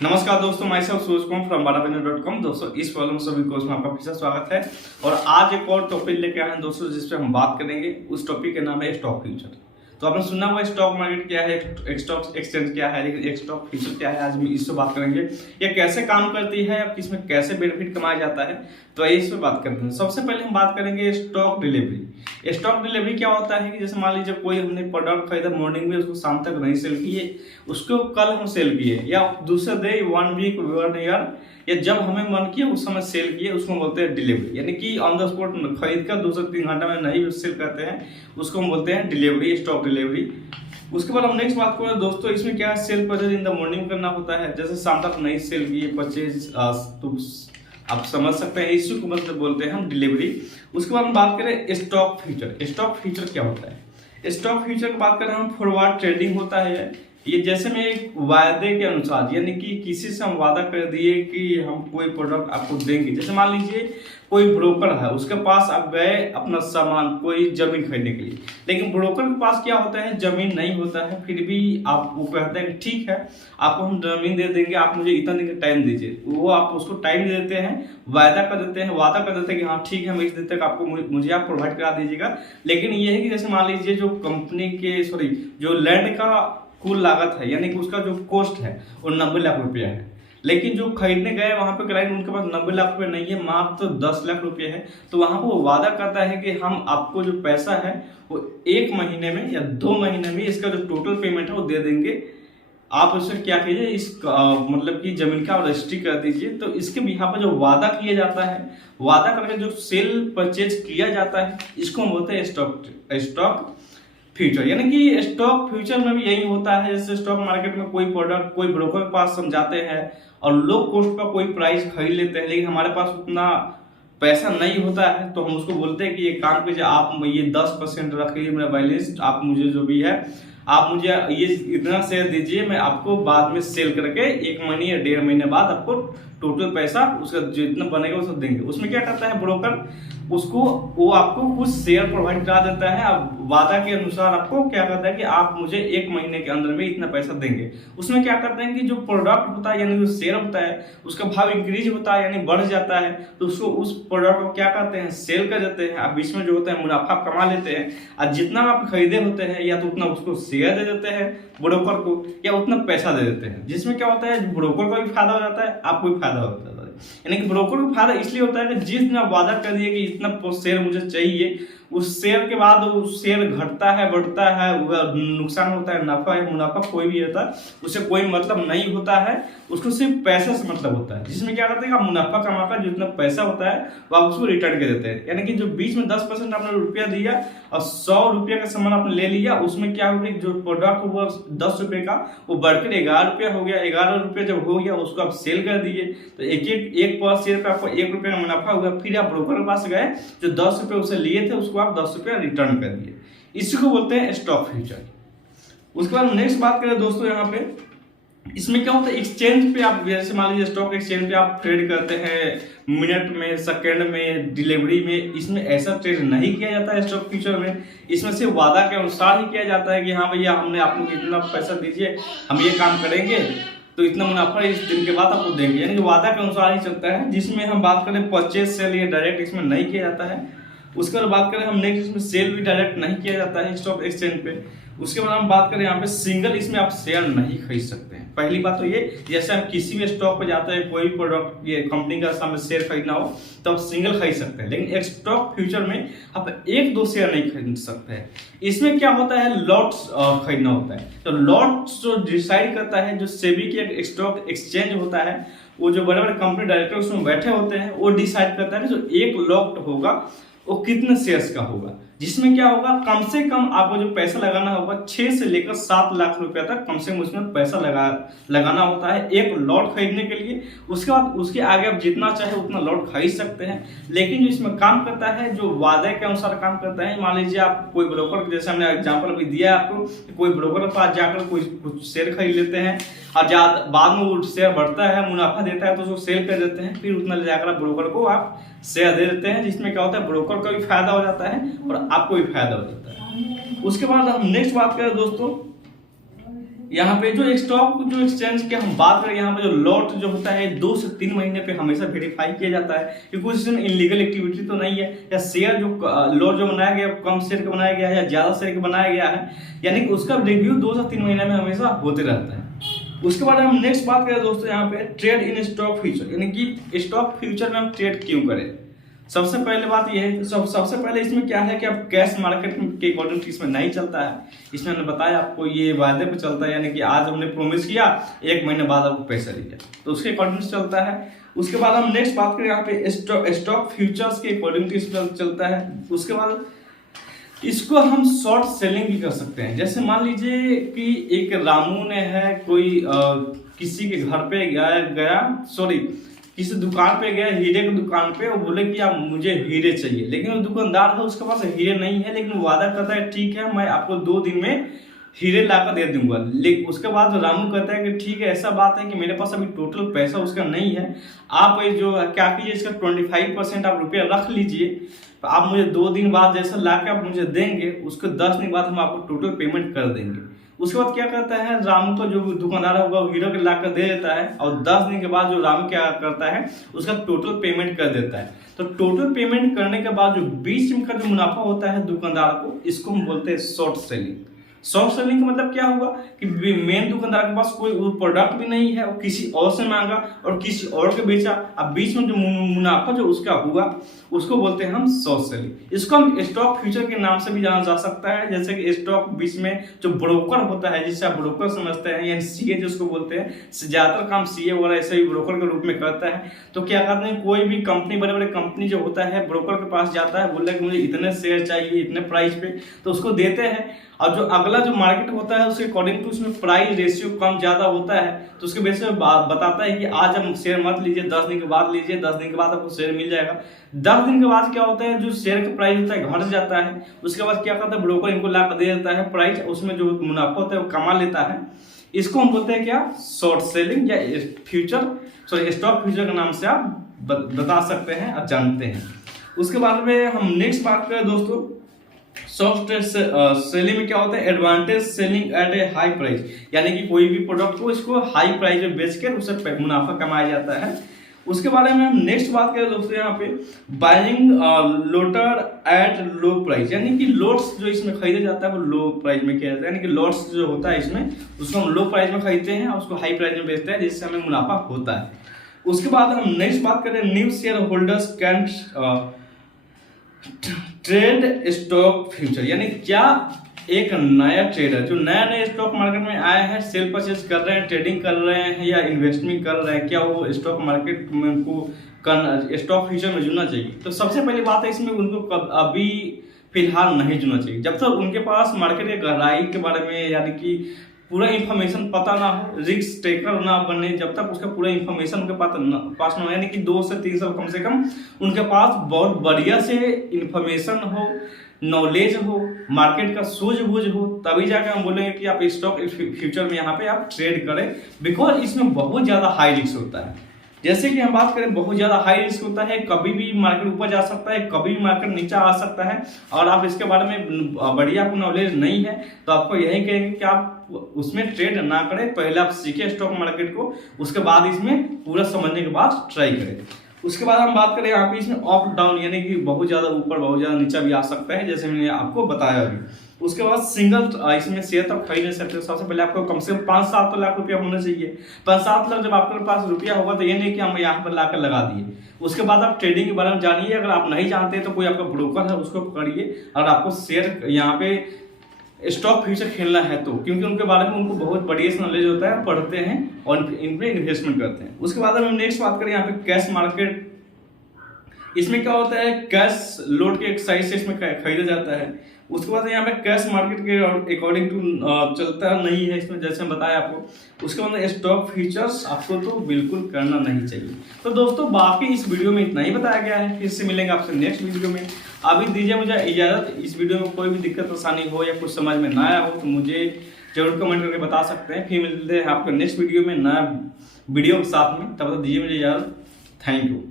नमस्कार दोस्तों, मैं self Suraj Kumar from badavinod.com। दोस्तों इस प्रॉब्लम सभी कोर्स में आपका फिर से स्वागत है। और आज एक और टॉपिक लेके आए हैं दोस्तों, जिस पे हम बात करेंगे। उस टॉपिक के नाम है स्टॉक फ्यूचर। तो आपने सुना हुआ स्टॉक मार्केट क्या है, स्टॉक एक्सचेंज क्या है, लेकिन स्टॉक फ्यूचर क्या है, आज हम इससे बात करेंगे। ये कैसे काम करती है, इसमें कैसे बेनिफिट कमाया जाता है, तो इस पे बात करते हैं। सबसे पहले हम बात करेंगे स्टॉक डिलीवरी। स्टॉक डिलीवरी क्या होता है कि जैसे मान लीजिए कोई हमने प्रोडक्ट खरीदा मॉर्निंग में, उसको शाम तक नहीं सेल किए, उसको कल हम सेल किए, या दूसरे डे, 1 वीक, 1 ईयर, या जब हमें मन किया उस समय सेल किए, उसको बोलते हैं डिलीवरी। यानी कि ऑन द स्पॉट खरीद कर 2 से 3 घंटा में नहीं सेल करते हैं, उसको हम बोलते हैं डिलीवरी, स्टॉक डिलीवरी। उसके बाद हम नेक्स्ट बात करें दोस्तों, इसमें क्या है, cell purchase in the morning करना होता है। जैसे शाम तक नहीं सेल किए परचेज, तो आप समझ सकते हैं, इसी को मतलब बोलते हैं हम डिलीवरी। उसके बाद हम बात करें स्टॉक फ्यूचर। स्टॉक फ्यूचर क्या होता है? स्टॉक फ्यूचर की बात करें हम, फॉरवर्ड ट्रेडिंग होता है ये। जैसे में एक वायदे के अनुसार, यानी कि किसी से हम वादा कर दिए कि हम कोई प्रोडक्ट आपको देंगे। जैसे मान लीजिए कोई ब्रोकर है, उसके पास आप गए अपना सामान, कोई जमीन खरीदने के लिए, लेकिन ब्रोकर के पास क्या होता है, जमीन नहीं होता है। फिर भी आप वो कहते हैं कि ठीक है, आपको हम जमीन दे देंगे, आप मुझे इतना दिन का टाइम दीजिए। वो आप उसको टाइम दे देते हैं, वादा कर देते हैं कि हाँ ठीक है, हम इस दिन तक आपको मुझे आप प्रोवाइड करा दीजिएगा। लेकिन ये है कि जैसे मान लीजिए जो कंपनी के जो लैंड का कुल लागत है, यानी कि उसका जो कॉस्ट है वो 90 लाख रुपया है, लेकिन जो खरीदने गए वहां पे क्लाइंट, उनके पास 90 लाख रुपए नहीं है, मात्र 10 लाख रुपए है। तो वहां पर वो वादा करता है कि हम आपको जो पैसा है वो 1 महीने में या 2 महीने में इसका जो टोटल पेमेंट है वो दे देंगे। आप उससे क्या कीजिए, इस मतलब कि जमीन का रजिस्ट्री कर दीजिए। तो इसके यहाँ पर जो वादा किया जाता है, वादा करके जो सेल परचेज किया जाता है, इसको हम बोलते हैं स्टॉक फ्यूचर। यानी कि स्टॉक फ्यूचर में भी यही होता है। जैसे स्टॉक मार्केट में कोई प्रोडक्ट कोई ब्रोकर के पास हम जाते हैं और लो कॉस्ट का कोई प्राइस खरीद लेते हैं, लेकिन हमारे पास उतना पैसा नहीं होता है, तो हम उसको बोलते हैं कि ये काम कीजिए, आप ये 10% रखिए मेरा बैलेंस, आप मुझे जो भी है आप मुझे ये इतना शेयर दीजिए, मैं आपको बाद में सेल करके 1 महीने या 1.5 महीने बाद आपको टोटल पैसा उसका जितना बनेगा वो सब देंगे। उसमें क्या करता है ब्रोकर, वो आपको कुछ शेयर प्रोवाइड करा देता है। अब वादा के अनुसार आपको क्या करता है कि आप मुझे 1 महीने के अंदर में इतना पैसा देंगे। उसमें क्या करते हैं कि जो प्रोडक्ट होता है, यानी जो शेयर होता है, उसका भाव इंक्रीज होता है, यानी बढ़ जाता है, तो उसको उस प्रोडक्ट को क्या करते हैं, सेल कर देते हैं। अब बीच में जो होता है मुनाफा कमा लेते हैं, और जितना आप खरीदे होते हैं या तो उतना उसको शेयर दे देते हैं ब्रोकर को, या उतना पैसा दे देते हैं। जिसमें क्या होता है, ब्रोकर का भी फायदा हो जाता है, आपको भी फायदा होता है। यानी कि ब्रोकर को फायदा इसलिए होता है कि जिस दिन आप वादा कर दिए कि इतना शेयर मुझे चाहिए, उस शेयर के बाद उस शेयर घटता है, बढ़ता है, नुकसान होता है, नफा है, मुनाफा कोई भी होता है, उससे कोई मतलब नहीं होता है, उसको सिर्फ पैसे से मतलब होता है। जिसमें क्या करते हैं कि मुनाफा कमाकर जितना पैसा होता है वो आप उसको रिटर्न कर देते हैं। यानी कि जो बीच में 10% आपने रुपया दिया और 100 रुपये का सामान आपने ले लिया, उसमें क्या होगा, जो प्रोडक्ट हुआ 10 रुपये का, वो बढ़कर 11 रुपया हो गया। 11 रुपये जब हो गया, उसको आप सेल कर दिए, तो एक पर शेयर पे आपको 1 रुपये का मुनाफा हुआ। फिर आप ब्रोकर के पास गए, जो 10 रुपये उसे लिए थे, उसको आप 10 रुपया रिटर्न कर दिए। इसी को बोलते हैं स्टॉक फ्यूचर। उसके बाद नेक्स्ट बात करें दोस्तों, यहाँ पे इसमें क्या होता है, एक्सचेंज पे आप जैसे मान लीजिए स्टॉक एक्सचेंज पे आप ट्रेड करते हैं, मिनट में, सेकंड में, डिलीवरी में। इसमें ऐसा ट्रेड नहीं किया जाता है स्टॉक फ्यूचर में। इसमें से वादा के अनुसार ही किया जाता है कि हाँ भैया, हमने आपको इतना पैसा दीजिए, हम ये काम करेंगे, तो इतना मुनाफा इस दिन के बाद आपको देंगे। यानी कि वादा के अनुसार ही चलता है। जिसमें हम बात करें परचेज सेल, ये डायरेक्ट इसमें नहीं किया जाता है। उसके बाद बात करें हम नेक्स्ट, इसमें सेल भी डायरेक्ट नहीं किया जाता है स्टॉक एक्सचेंज पे। उसके बाद हम बात करें यहाँ पे सिंगल, इसमें आप शेयर नहीं खरीद सकते हैं। पहली बात तो ये, जैसे हम किसी भी स्टॉक पे जाते हैं, कोई प्रोडक्ट ये कंपनी का सामने शेयर खरीदना हो तो आप सिंगल खरीद सकते हैं, लेकिन एक स्टॉक फ्यूचर में आप 1-2 शेयर नहीं खरीद सकते हैं। इसमें क्या होता है, लॉट्स खरीदना होता है। तो लॉट्स जो डिसाइड करता है, जो सेबी की एक स्टॉक एक्सचेंज होता है, वो जो बड़े बड़े कंपनी डायरेक्टर उसमें बैठे होते हैं, वो डिसाइड करता है जो एक लॉट होगा वो कितने शेयर्स का होगा। जिसमें क्या होगा, कम से कम आपको जो पैसा लगाना होगा 6 से लेकर 7 लाख रुपया तक कम से कम उसमें पैसा लगाना होता है एक लॉट खरीदने के लिए। उसके बाद उसके आगे आप जितना चाहे उतना लॉट खरीद सकते हैं। लेकिन जो इसमें काम करता है, जो वादे के अनुसार काम करता है, मान लीजिए आप कोई ब्रोकर, जैसे हमने एग्जाम्पल अभी दिया आपको, कोई ब्रोकर के पास जाकर कोई कुछ शेयर खरीद लेते हैं, और बाद में वो शेयर बढ़ता है, मुनाफा देता है, तो उसको सेल कर देते हैं। फिर उतना ले जाकर ब्रोकर को आप शेयर दे देते हैं। जिसमें क्या होता है, ब्रोकर का भी फायदा हो जाता है और आपको भी फायदा हो जाता है। उसके बाद हम नेक्स्ट बात करें दोस्तों, यहाँ पे जो स्टॉक जो एक्सचेंज के हम बात करें, यहाँ पे जो लॉट जो होता है 2 से 3 महीने पे हमेशा वेरीफाई किया जाता है कि कुछ इसमें इलीगल एक्टिविटी तो नहीं है, या शेयर जो लॉट जो बनाया गया कम शेयर का बनाया गया है या ज्यादा शेयर का बनाया गया है, यानी कि उसका रिव्यू 2 से 3 महीने में हमेशा होते रहता है। उसके बाद हम नेक्स्ट बात करें दोस्तों यहाँ पे ट्रेड इन स्टॉक फ्यूचर, यानी कि स्टॉक फ्यूचर में हम ट्रेड क्यों करें। सबसे पहले बात यह है, सबसे पहले इसमें क्या है कि अब कैश मार्केट के अकॉर्डिंग इसमें नहीं चलता है। इसमें हमने बताया आपको ये वायदे पे चलता है, यानी कि आज हमने प्रोमिस किया 1 महीने बाद आपको पैसा दिया, तो उसके अकॉर्डिंग चलता है। उसके बाद हम नेक्स्ट बात करें यहाँ पे स्टॉक फ्यूचर्स के अकॉर्डिंग इसमें चलता है। उसके बाद इसको हम शॉर्ट सेलिंग भी कर सकते हैं। जैसे मान लीजिए कि एक रामू ने है कोई किसी के घर पे किसी दुकान पे गया, हीरे की दुकान पे, वो बोले कि आप मुझे हीरे चाहिए, लेकिन वो दुकानदार है उसके पास हीरे नहीं है, लेकिन वादा करता है ठीक है मैं आपको 2 दिन में हीरे लाकर दे दूंगा। लेकिन उसके बाद रामू कहता है कि ठीक है ऐसा बात है कि मेरे पास अभी टोटल पैसा उसका नहीं है, आप जो क्या कीजिए इसका 25% आप रुपया रख लीजिए, तो आप मुझे 2 दिन बाद जैसा लाकर आप मुझे देंगे, उसके 10 दिन बाद हम आपको टोटल पेमेंट कर देंगे। उसके बाद क्या करता है रामू को जो दुकानदार होगा वो हीरो के लाकर दे देता है, और 10 दिन के बाद जो रामू क्या करता है उसका टोटल पेमेंट कर देता है। तो टोटल पेमेंट करने के बाद जो बीच में का जो मुनाफा होता है दुकानदार को, इसको हम बोलते हैं शॉर्ट सेलिंग। शॉर्ट सेलिंग का मतलब क्या हुआ कि मेन दुकानदार के पास कोई प्रोडक्ट भी नहीं है, वो किसी और से मांगा और किसी और के बेचा, अब बीच में जो मुनाफा जो उसका हुआ उसको बोलते हैं हम शॉर्ट सेलिंग। इसको हम स्टॉक फ्यूचर के नाम से भी जाना जा सकता है। जैसे कि स्टॉक बीच में जो ब्रोकर होता है, जिसे आप ब्रोकर समझते हैं, यानी सीए जिसको बोलते हैं, ज्यादातर काम सीए वगैरह ऐसे ही ब्रोकर के रूप में करता है। तो क्या करते हैं कोई भी कंपनी, बड़े बड़े कंपनी जो होता है ब्रोकर के पास जाता है, बोलता है कि मुझे इतने शेयर चाहिए इतने प्राइस पे, तो उसको देते हैं, और जो अगला जो मार्केट होता है उसके अकॉर्डिंग टू उसमें प्राइस रेशियो कम ज्यादा होता है, तो उसके बेसिस पे बताता है कि आज हम शेयर मत लीजिए, 10 दिन के बाद लीजिए, 10 दिन के बाद आपको शेयर मिल जाएगा। 10 दिन के बाद क्या होता है जो शेयर का प्राइस होता है घट जाता है, उसके बाद क्या करता है ब्रोकर इनको ला कर दे देता है प्राइस, उसमें जो मुनाफा होता है वो कमा लेता है। इसको हम बोलते हैं क्या, शॉर्ट सेलिंग, या स्टॉक फ्यूचर के नाम से आप बता सकते हैं और जानते हैं। उसके बाद में हम नेक्स्ट बात करें दोस्तों, शॉर्ट सेलिंग में क्या होता है, advantage selling at A high price, यानी कि कोई भी प्रोडक्ट को इसको हाई प्राइस में बेचकर उससे मुनाफा कमाया जाता है। उसके बारे में हम नेक्स्ट बात करें दोस्तों यहाँ पे, buying loiter at low price, यानी कि लोट्स जो इसमें खरीदा जाता है वो लो प्राइस में किया जाता है, यानी कि लोट्स जो होता है इसमें उसको हम लो प्राइस में खरीदते हैं और उसको हाई प्राइस में बेचते हैं, जिससे हमें मुनाफा होता है। उसके बाद हम नेक्स्ट बात करें, new share holders can trade stock future, यानी क्या एक नया ट्रेडर जो नया स्टॉक मार्केट में आए हैं, सेल परचेज कर रहे हैं, ट्रेडिंग कर रहे हैं या इन्वेस्टमेंट कर रहे हैं, क्या वो स्टॉक मार्केट में को स्टॉक फ्यूचर में जुड़ना चाहिए। तो सबसे पहली बात है इसमें उनको अभी फिलहाल नहीं जुड़ना चाहिए, जब तक उनके पास मार्केट के गहराई के बारे में यानी कि पूरा इंफॉर्मेशन पता ना हो, रिस्क टेकर ना बने, जब तक उसका पूरा इंफॉर्मेशन उनके पास ना हो, यानी कि 2 से 3 साल कम से कम उनके पास बहुत बढ़िया से इंफॉर्मेशन हो, नॉलेज हो, मार्केट का सूझबूझ हो, तभी जाकर हम बोलेंगे कि आप स्टॉक फ्यूचर में यहाँ पे आप ट्रेड करें। बिकॉज इसमें बहुत ज्यादा हाई रिस्क होता है। जैसे कि हम बात करें बहुत ज्यादा हाई रिस्क होता है, कभी भी मार्केट ऊपर जा सकता है, कभी भी मार्केट नीचे आ सकता है, और आप इसके बारे में बढ़िया आपको नॉलेज नहीं है तो आपको यही कहेंगे कि आप उसमें ट्रेड ना करें, पहले आप सीखें स्टॉक मार्केट को, उसके बाद इसमें पूरा समझने के बाद ट्राई करें। उसके बाद हम बात करें यहाँ पे इसमें अप डाउन, यानी कि बहुत ज्यादा ऊपर बहुत ज्यादा नीचा भी आ सकता है, जैसे मैंने आपको बताया अभी। उसके बाद सिंगल इसमें शेयर तक खरीद नहीं सकते। सबसे पहले आपको कम से कम 5-7 लाख रुपया होना चाहिए। 5-7 लाख जब आपके पास रुपया होगा तो ये नहीं कि हम यहाँ पर लाकर लगा दिए। उसके बाद आप ट्रेडिंग के बारे में जानिए, अगर आप नहीं जानते तो कोई आपका ब्रोकर है उसको पकड़िए, अगर आपको शेयर यहाँ पे स्टॉक फ्यूचर खेलना है तो, क्योंकि उनके बारे में उनको बहुत बढ़िया से नॉलेज होता है, पढ़ते हैं और इन पे इन्वेस्टमेंट करते हैं। उसके बाद हम नेक्स्ट बात करें यहाँ पे कैश मार्केट। इसमें क्या होता है, कैश लोड के एक साइज से इसमें खरीदा जाता है। उसके बाद यहाँ पे कैश मार्केट के अकॉर्डिंग टू चलता नहीं है इसमें, जैसे हम बताया आपको। उसके बाद स्टॉक फ्यूचर्स आपको तो बिल्कुल करना नहीं चाहिए। तो दोस्तों बाकी इस वीडियो में इतना ही बताया गया है, फिर से मिलेंगे आपसे नेक्स्ट वीडियो में। अभी दीजिए मुझे इजाजत। इस वीडियो में कोई भी दिक्कत परेशानी हो या कुछ समझ में ना आया हो तो मुझे जरूर कमेंट करके बता सकते हैं। फिर मिलते हैं आपको नेक्स्ट वीडियो में नया वीडियो के साथ में, तब तक दीजिए मुझे इजाजत। Thank you.